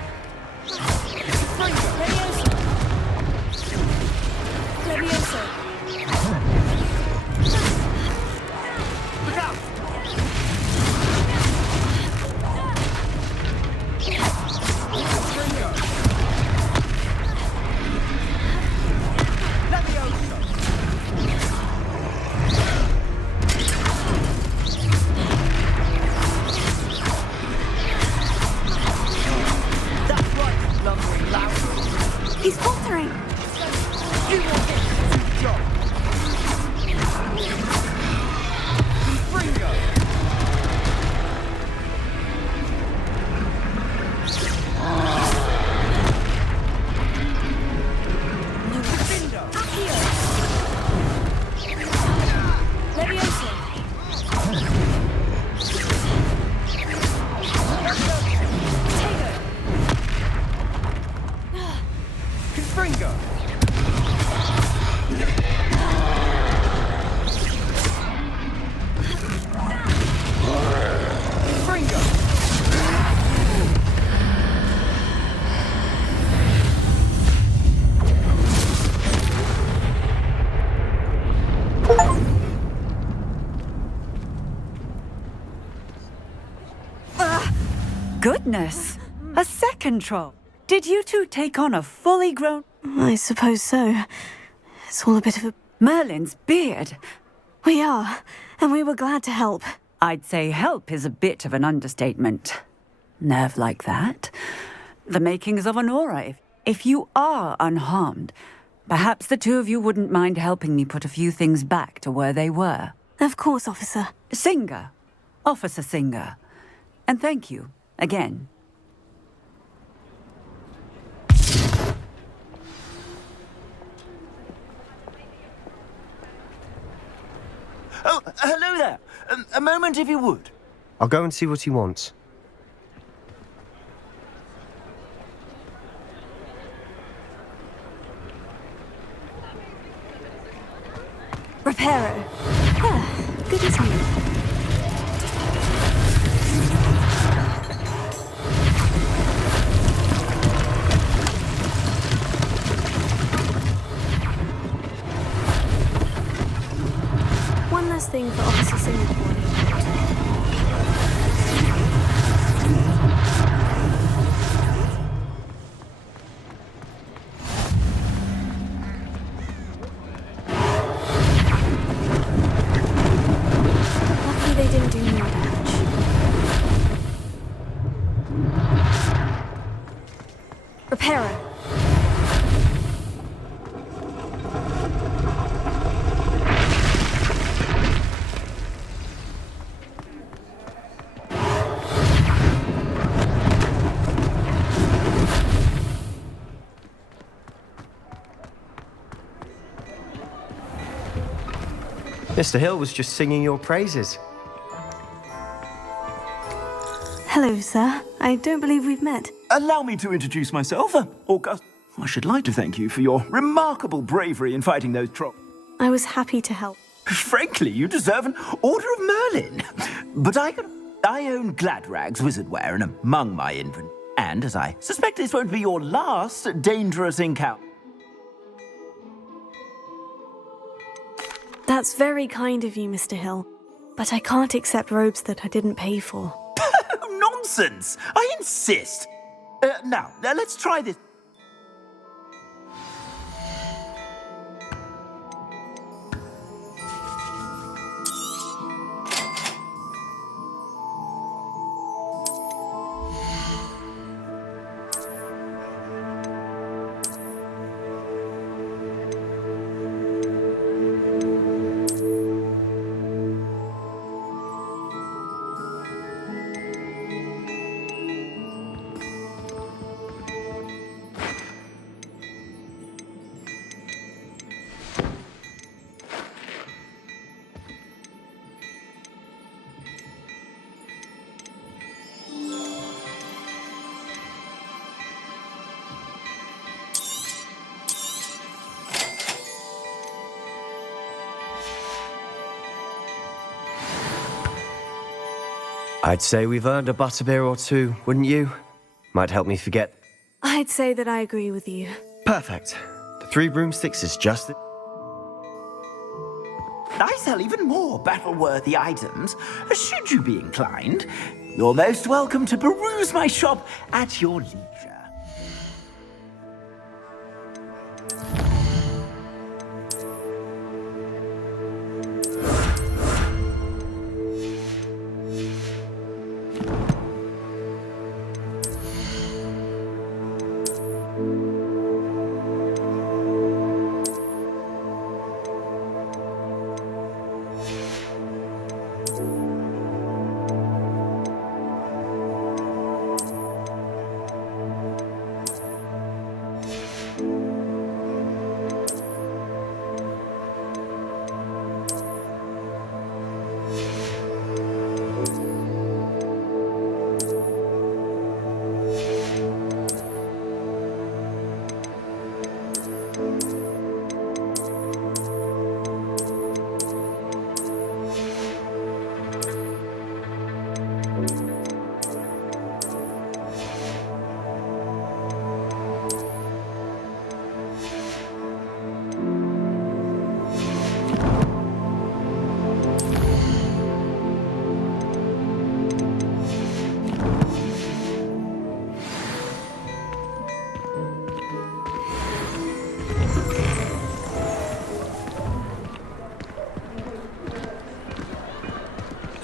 Levioso. Look out! Goodness! A second troll. Did you two take on a fully grown... I suppose so. It's all a bit of a... Merlin's beard. We are, and we were glad to help. I'd say help is a bit of an understatement. Nerve like that. The makings of an aura. If you are unharmed, perhaps the two of you wouldn't mind helping me put a few things back to where they were. Of course, officer. Singer. Officer Singer. And thank you, again. Oh, hello there. A moment, if you would. I'll go and see what he wants. Reparo. Ah, good as new. One last thing for Officer Singer to worry about. Lucky they didn't do more damage. Reparo. Mr. Hill was just singing your praises. Hello, sir. I don't believe we've met. Allow me to introduce myself, August. I should like to thank you for your remarkable bravery in fighting those trolls. I was happy to help. Frankly, you deserve an Order of Merlin. But I own Gladrag's wizardware and among my inventory. And as I suspect this won't be your last dangerous encounter. That's very kind of you, Mr. Hill. But I can't accept robes that I didn't pay for. Nonsense! I insist. Now, let's try this. I'd say we've earned a butterbeer or two, wouldn't you? Might help me forget. I'd say that I agree with you. Perfect. The 3 broomsticks is just it. I sell even more battle-worthy items, should you be inclined. You're most welcome to peruse my shop at your leisure.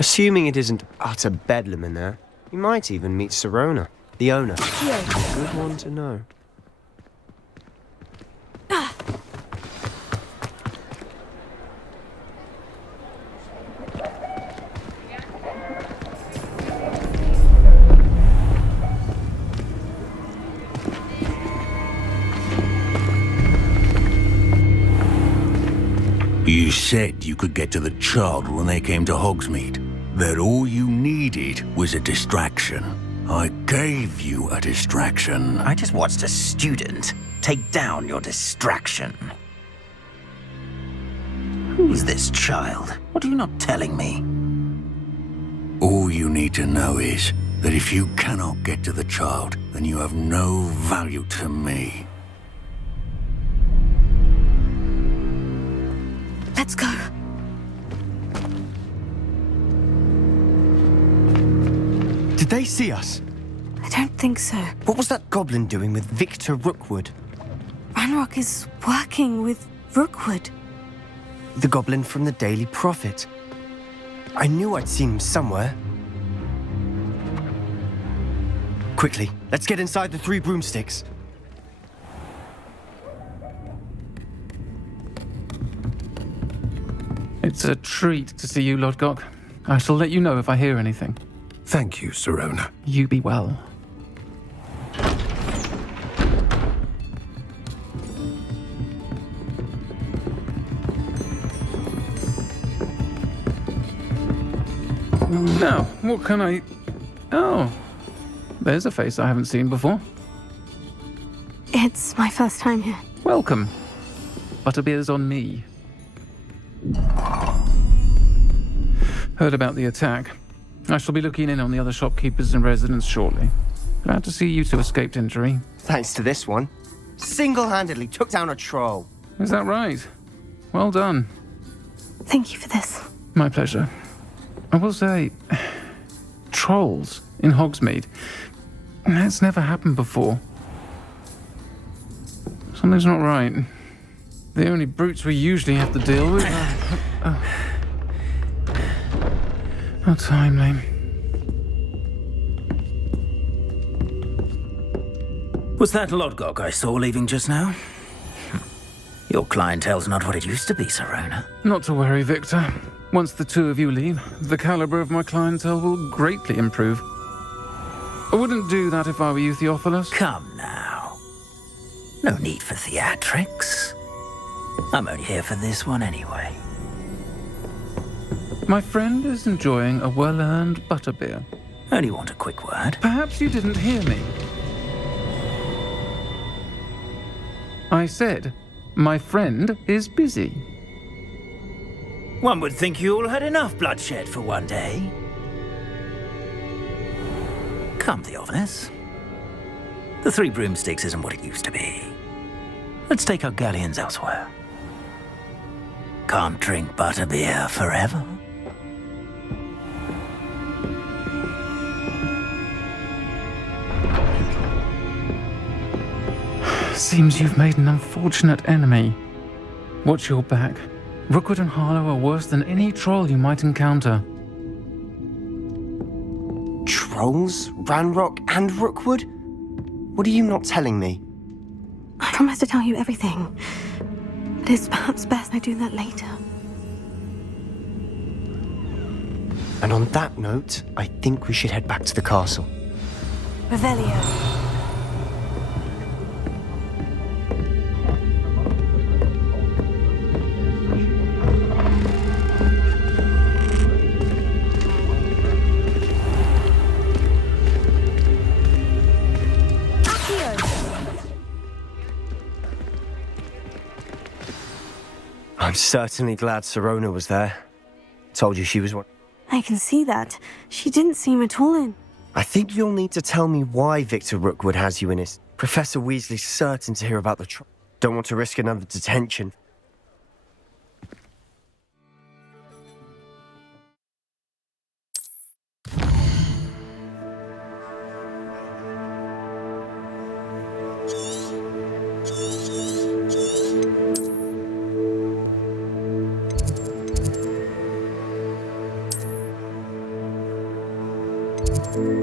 Assuming it isn't utter bedlam in there, you might even meet Sirona, the owner. Good one to know. You said you could get to the child when they came to Hogsmeade. That all you needed was a distraction. I gave you a distraction. I just watched a student take down your distraction. Who's this child? What are you not telling me? All you need to know is that if you cannot get to the child, then you have no value to me. Let's go. Did they see us? I don't think so. What was that goblin doing with Victor Rookwood? Ranrock is working with Rookwood. The goblin from the Daily Prophet. I knew I'd seen him somewhere. Quickly, let's get inside the 3 broomsticks. It's a treat to see you, Lodgok. I shall let you know if I hear anything. Thank you, Sirona. You be well. Now, what can I... Oh, there's a face I haven't seen before. It's my first time here. Welcome. Butterbeer's on me. Heard about the attack. I shall be looking in on the other shopkeepers and residents shortly. Glad to see you two escaped injury. Thanks to this one. Single-handedly took down a troll. Is that right? Well done. Thank you for this. My pleasure. I will say, trolls in Hogsmeade. That's never happened before. Something's not right. The only brutes we usually have to deal with are... How timely. Was that Lodgok I saw leaving just now? Your clientele's not what it used to be, Sirona. Not to worry, Victor. Once the 2 of you leave, the caliber of my clientele will greatly improve. I wouldn't do that if I were you, Theophilus. Come now. No need for theatrics. I'm only here for this one anyway. My friend is enjoying a well-earned butterbeer. Only want a quick word. Perhaps you didn't hear me. I said, my friend is busy. One would think you all had enough bloodshed for one day. Come, Theophilus. The 3 broomsticks isn't what it used to be. Let's take our galleons elsewhere. Can't drink butterbeer forever. Seems you've made an unfortunate enemy. Watch your back. Rookwood and Harlow are worse than any troll you might encounter. Trolls? Ranrock and Rookwood? What are you not telling me? I promise to tell you everything. But it's perhaps best I do that later. And on that note, I think we should head back to the castle. Revelio. I'm certainly glad Sirona was there. Told you she was one. I can see that. She didn't seem at all in. I think you'll need to tell me why Victor Rookwood has you in his... Professor Weasley's certain to hear about the trial. Don't want to risk another detention. you.